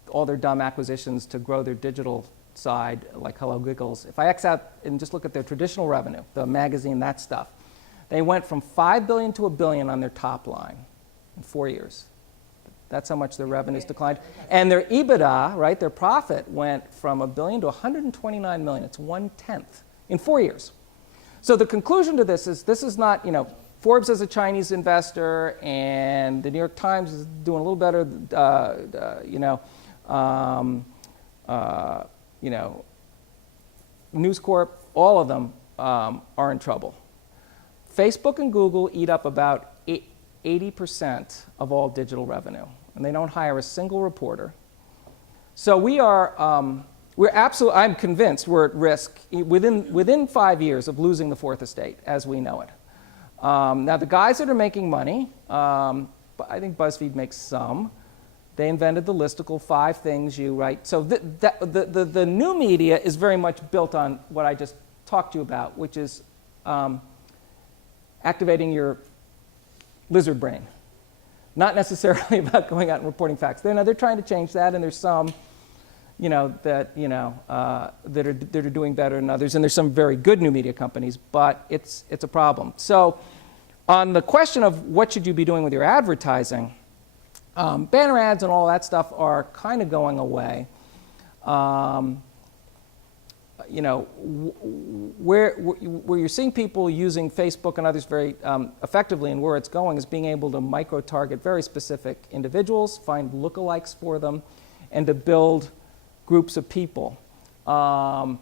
all their dumb acquisitions to grow their digital side, like Hello Giggles, if I X out and just look at their traditional revenue, the magazine, that stuff, they went from $5 billion to $1 billion on their top line in 4 years. That's how much their revenues declined. And their EBITDA, right, their profit went from $1 billion to $129 million. It's 1/10 in 4 years. So the conclusion to this is not, Forbes is a Chinese investor, and the New York Times is doing a little better, News Corp, all of them are in trouble. Facebook and Google eat up about 80% of all digital revenue, and they don't hire a single reporter. So we are I'm convinced we're at risk within 5 years of losing the fourth estate as we know it. Now, the guys that are making money, I think BuzzFeed makes some. They invented the listicle, 5 things you write. So the new media is very much built on what I just talked to you about, which is activating your lizard brain. Not necessarily about going out and reporting facts. They're trying to change that, and there's some that are doing better than others, and there's some very good new media companies, but it's a problem. So on the question of what should you be doing with your advertising, banner ads and all that stuff are kind of going away. Where you're seeing people using Facebook and others very effectively, and where it's going is being able to micro-target very specific individuals, find lookalikes for them, and to build groups of people. In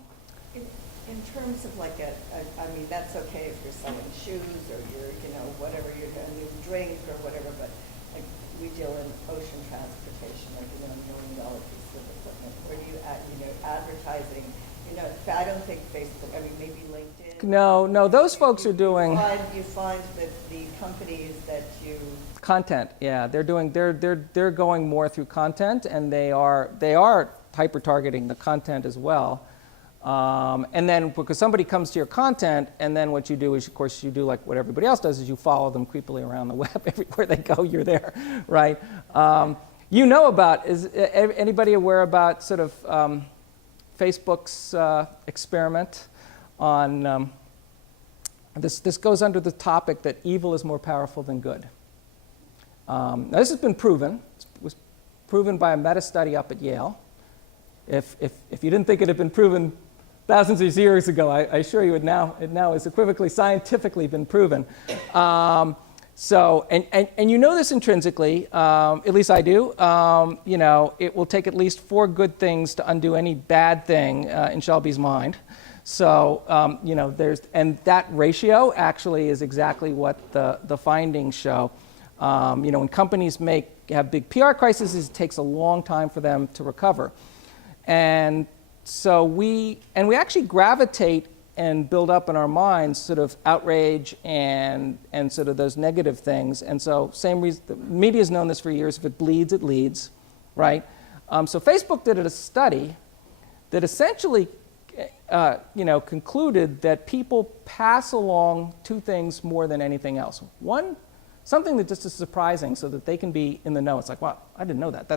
terms of like I mean, that's okay if you're selling shoes or you're, whatever you're doing, you drink or whatever, but like we deal in ocean transportation, like, $1 million piece of equipment, where you, advertising, I don't think Facebook, I mean, maybe LinkedIn. No, those folks are doing. You find that the companies that you. Content, yeah, they're going more through content, and they are hyper-targeting the content as well. And then because somebody comes to your content, and then what you do is, of course, you do like what everybody else does, is you follow them creepily around the web. Everywhere they go, you're there, right? Is anybody aware about sort of Facebook's experiment on, this goes under the topic that evil is more powerful than good. Now this has been proven. It was proven by a meta-study up at Yale. If you didn't think it had been proven thousands of years ago, I assure you it now is equivocally scientifically been proven. So you know this intrinsically, at least I do. It will take at least 4 good things to undo any bad thing in Shelby's mind. So and that ratio actually is exactly what the findings show. When companies have big PR crises, it takes a long time for them to recover. And so we actually gravitate and build up in our minds sort of outrage and sort of those negative things. And so same reason, the media's known this for years, if it bleeds, it leads, right? So Facebook did a study that essentially concluded that people pass along 2 things more than anything else. One, something that just is surprising so that they can be in the know. It's like, wow, I didn't know that.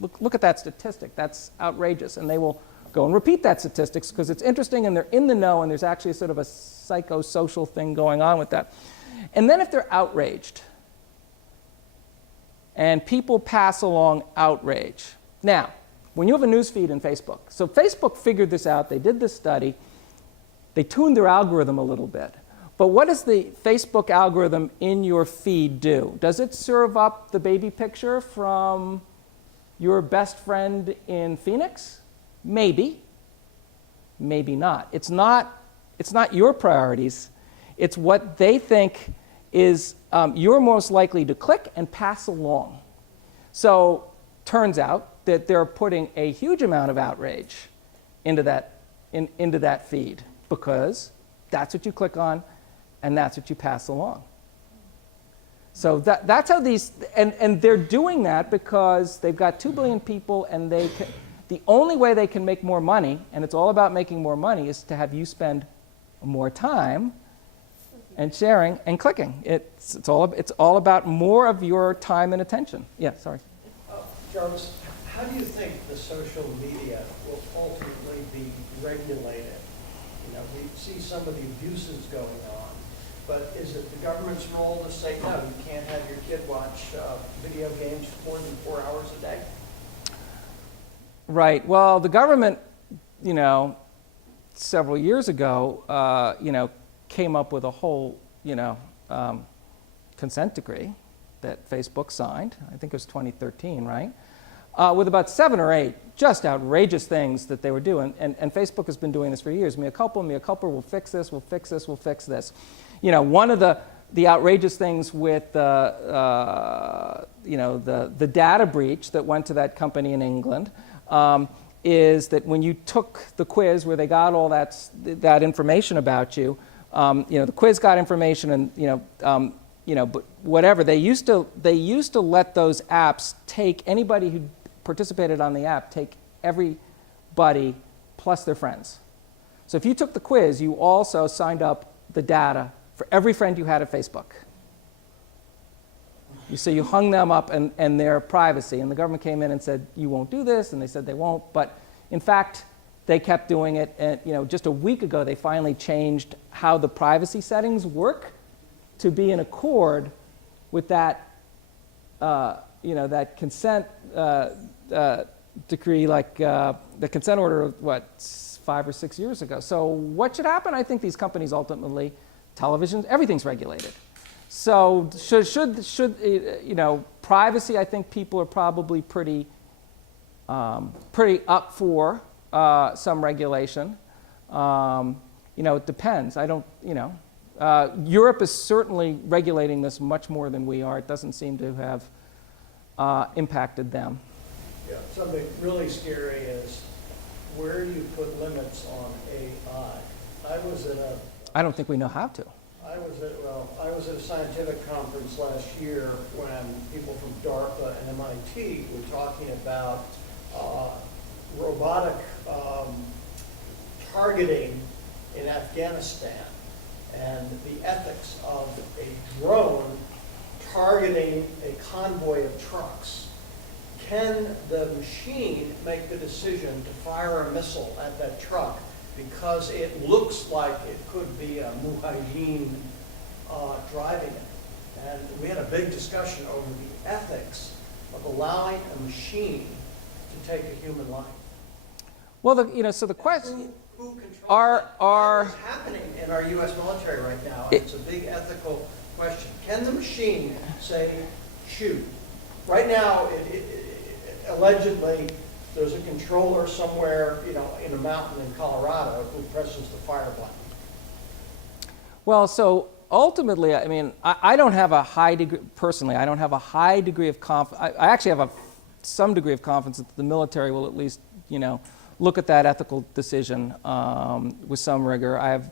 Look at that statistic. That's outrageous. And they will go and repeat that statistics because it's interesting and they're in the know, and there's actually sort of a psychosocial thing going on with that. And then if they're outraged, and people pass along outrage. Now, when you have a news feed in Facebook, so Facebook figured this out, they did this study, they tuned their algorithm a little bit. But what does the Facebook algorithm in your feed do? Does it serve up the baby picture from your best friend in Phoenix? Maybe. Maybe not. It's not your priorities. It's what they think is you're most likely to click and pass along. So turns out that they're putting a huge amount of outrage into that feed because that's what you click on and that's what you pass along. So that's how these, and they're doing that because they've got 2 billion people, and the only way they can make more money, and it's all about making more money, is to have you spend more time and sharing and clicking. It's all about more of your time and attention. Yeah, sorry. Jarvis, how do you think the social media will ultimately be regulated? We see some of the abuses going on, but is it the government's role to say, no, you can't have your kid watch video games for more than 4 hours a day? Right. Well, the government, several years ago, came up with a whole, consent decree that Facebook signed. I think it was 2013, right? With about 7 or 8 just outrageous things that they were doing. And Facebook has been doing this for years. Mea culpa, we'll fix this, we'll fix this, we'll fix this. One of the outrageous things with the data breach that went to that company in England is that when you took the quiz where they got all that information about you, the quiz got information, and but whatever they used to let those apps take anybody who participated on the app, take everybody plus their friends. So if you took the quiz, you also signed up the data for every friend you had at Facebook. So you hung them up and their privacy, and the government came in and said, you won't do this, and they said they won't, but in fact, they kept doing it, and just a week ago, they finally changed how the privacy settings work to be in accord with that, that consent decree, like the consent order of, 5 or 6 years ago. So what should happen? I think these companies ultimately, television, everything's regulated. So should privacy, I think people are probably pretty up for some regulation. It depends. I don't, Europe is certainly regulating this much more than we are. It doesn't seem to have impacted them. Yeah, something really scary is where do you put limits on AI? I don't think we know how to. I was at a scientific conference last year when people from DARPA and MIT were talking about robotic targeting in Afghanistan and the ethics of a drone targeting a convoy of trucks. Can the machine make the decision to fire a missile at that truck because it looks like it could be a mujahideen driving it? And we had a big discussion over the ethics of allowing a machine to take a human life. Well, so the question Who controls are that? It's happening in our U.S. military right now. And it's a big ethical question. Can the machine say, shoot? Right now, allegedly, there's a controller somewhere, in a mountain in Colorado who presses the fire button. Well, so ultimately, I mean, I don't have a high degree, personally, I don't have a high degree of confidence. I actually have some degree of confidence that the military will at least, look at that ethical decision with some rigor. I have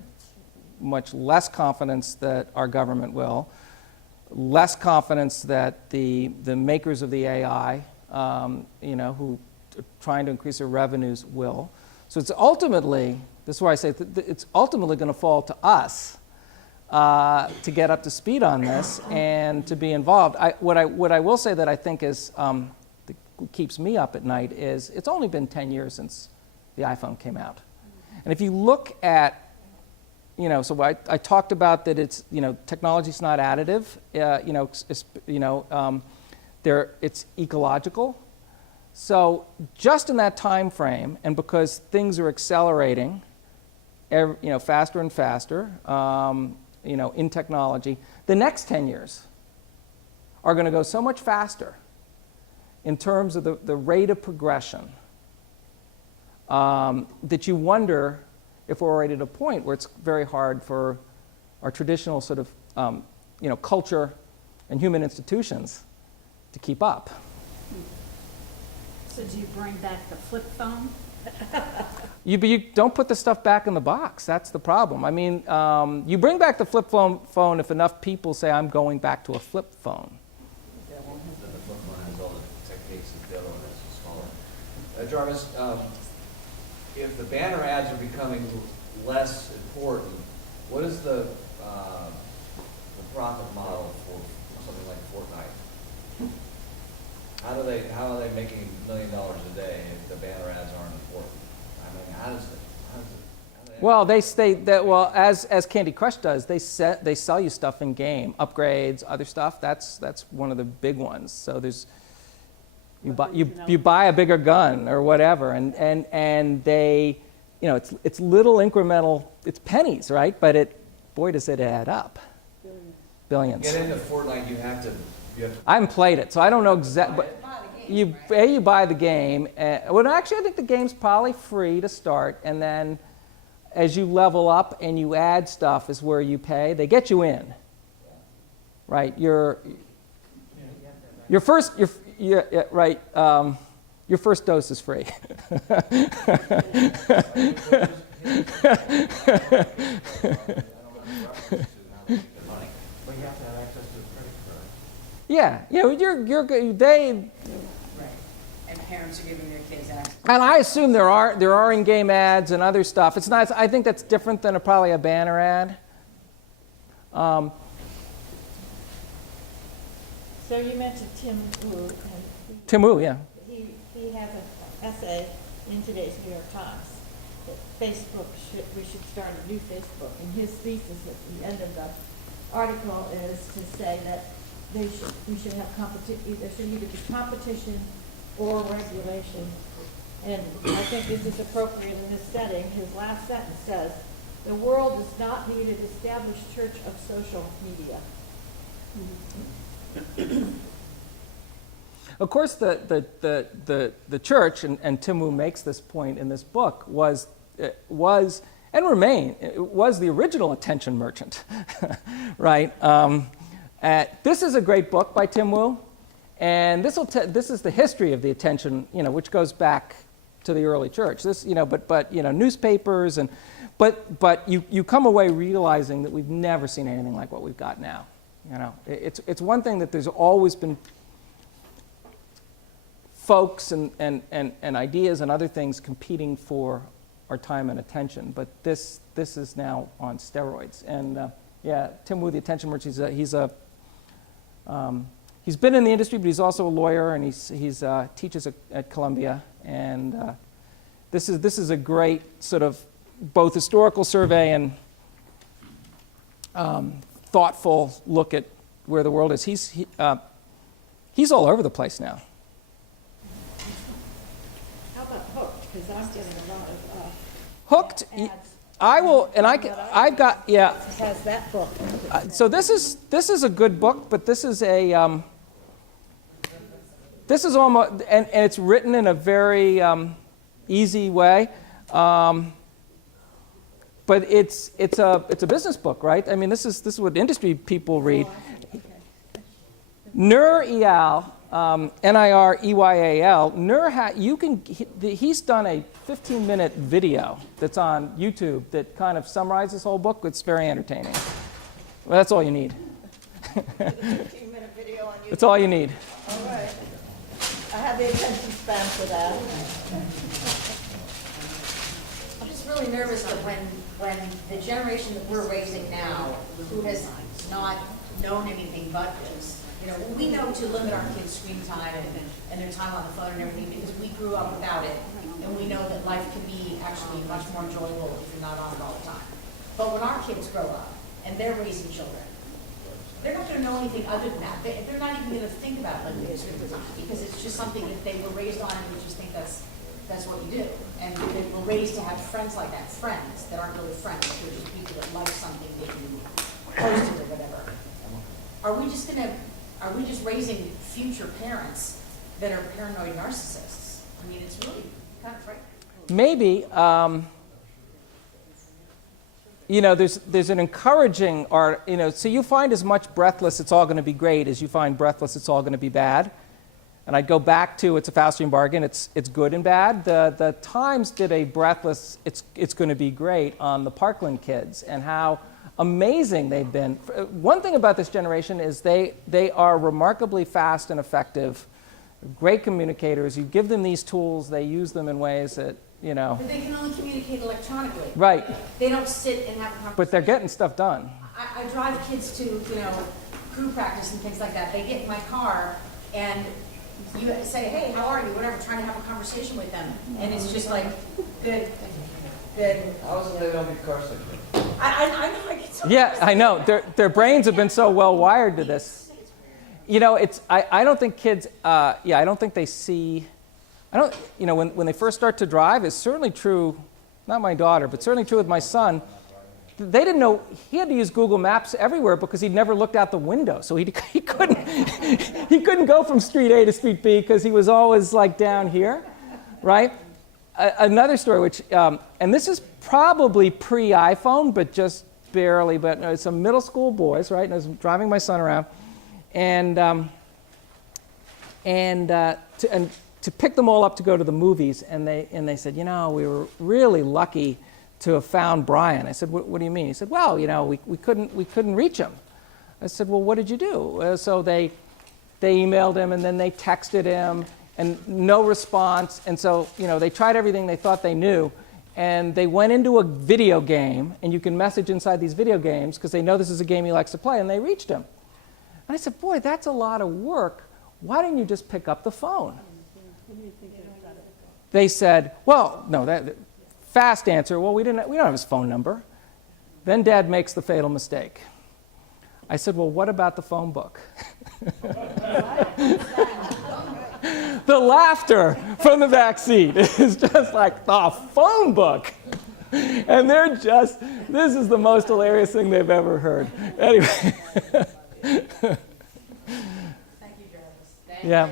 much less confidence that our government will, less confidence that the makers of the AI, who are trying to increase their revenues will. So it's ultimately, this is why I say it's ultimately going to fall to us to get up to speed on this and to be involved. What I will say that I think is that keeps me up at night is it's only been 10 years since the iPhone came out. And if you look at, so I talked about that it's, technology's not additive, it's ecological. So just in that time frame, and because things are accelerating, faster and faster, in technology, the next 10 years are going to go so much faster in terms of the rate of progression that you wonder if we're already at a point where it's very hard for our traditional sort of, culture and human institutions to keep up. So do you bring back the flip phone? But you don't put the stuff back in the box. That's the problem. I mean, you bring back the flip phone if enough people say, I'm going back to a flip phone. Then the flip phone has all the techniques of the other one that's smaller. Jarvis, if the banner ads are becoming less important, what is the profit model for something like Fortnite? How are they making $1 million a day if the banner ads aren't important? I mean, how does it well, they state that, well, as Candy Crush does, they sell you stuff in game, upgrades, other stuff. That's one of the big ones. So there's you buy a bigger gun or whatever, and they, it's little incremental, it's pennies, right? But boy, does it add up. Billions. Get into Fortnite, you have to. I haven't played it, so I don't know exactly. But you buy the game. Well, actually, I think the game's probably free to start, and then as you level up and you add stuff is where you pay. They get you in, right? Your first, right? Your first dose is free. But you have to have access to a credit card. Yeah, you know, they, Right. And parents are giving their kids access. and I assume there are in-game ads and other stuff. It's not. I think that's different than probably a banner ad. So you mentioned Tim Wu, and Tim Wu, yeah. he has an essay in today's New York Times that we should start a new Facebook, and his thesis at the end of the article is to say that we should have there should either be competition or regulation. And I think this is appropriate in this setting. His last sentence says, "The world does not need an established church of social media." Of course, the church, and Tim Wu makes this point in this book, was and was the original attention merchant, right? This is a great book by Tim Wu, and this is the history of the attention, which goes back to the early church. This, but newspapers but you come away realizing that we've never seen anything like what we've got now. It's one thing that there's always been folks and ideas and other things competing for our time and attention, but this is now on steroids. And Tim Wu, the attention merchant, he's been in the industry, but he's also a lawyer, and he's teaches at Columbia. And this is a great sort of both historical survey and thoughtful look at where the world is. He's all over the place now. How about Hooked? Because I'm getting a lot of Hooked. ads. I will, and I've got, yeah. Has that book. So this is a good book, but this is almost, and it's written in a very easy way. But it's a business book, right? I mean, this is what industry people read. Nur Eyal, Nireyal. He's done a 15-minute video that's on YouTube that kind of summarizes this whole book. It's very entertaining. Well, that's all you need. 15-minute video on YouTube. That's all you need. All right. I have the attention span for that. I'm just really nervous that when the generation that we're raising now, who has not known anything but this, we know to limit our kids' screen time and their time on the phone and everything because we grew up without it, and we know that life can be actually much more enjoyable if you're not on it all the time. But when our kids grow up and they're raising children, they're not going to know anything other than that. They're not even going to think about it like they did because it's just something that they were raised on and we just think that's what you do. And they were raised to have friends like that, friends that aren't really friends. They're just people that like something that you posted or whatever. Are we just raising future parents that are paranoid narcissists? I mean, it's really kind of frightening. Maybe. There's an encouraging art. So you find as much Breathless, it's all going to be great, as you find Breathless, it's all going to be bad. And I'd go back to It's a Faustian Bargain. It's good and bad. The Times did a Breathless, it's going to be great on the Parkland kids and how amazing they've been. One thing about this generation is they are remarkably fast and effective, great communicators. You give them these tools, they use them in ways that, But they can only communicate electronically. Right. They don't sit and have a conversation. But they're getting stuff done. I drive kids to, crew practice and things like that. They get in my car and you say, hey, how are you? Whatever, trying to have a conversation with them. And it's just like, good. How is it they don't get car sick? I know, I get so Yeah, I know. Their brains have been so well wired to this. I don't think kids, I don't think they see, when they first start to drive, it's certainly true, not my daughter, but certainly true with my son. They didn't know, he had to use Google Maps everywhere because he'd never looked out the window. So he couldn't go from street A to street B because he was always like down here, right? Another story, which, and this is probably pre-iPhone, but just barely, but it's some middle school boys, right? And I was driving my son around, and to to pick them all up to go to the movies, and they said, you know, we were really lucky to have found Brian. I said, what do you mean? He said, well, you know, we couldn't reach him. I said, well, what did you do? So they emailed him, and then they texted him, and no response. And so, you know, they tried everything they thought they knew, and they went into a video game, and you can message inside these video games because they know this is a game he likes to play, and they reached him. And I said, boy, that's a lot of work. Why didn't you just pick up the phone? They said, well, no, fast answer, well, we don't have his phone number. Then Dad makes the fatal mistake. I said, well, what about the phone book? The laughter from the back seat is just like, the phone book. And they're just, this is the most hilarious thing they've ever heard. Anyway. Thank you, Jarvis. Yeah.